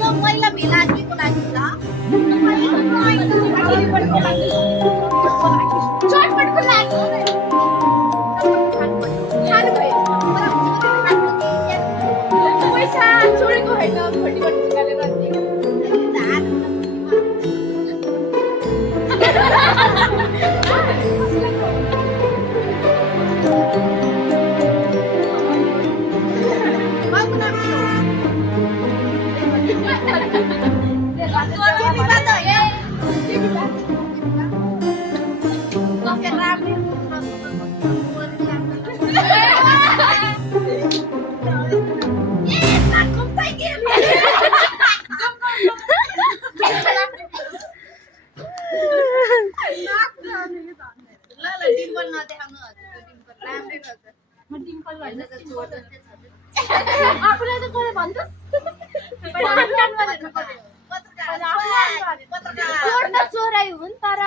यो पहिला भिलाजीको लागि ल चटपटको लागि पैसा छोडेको होइन भोलिपल्ट निकालेर आफूलाई त कसले भन्छ चोर त चोरै हुन् तर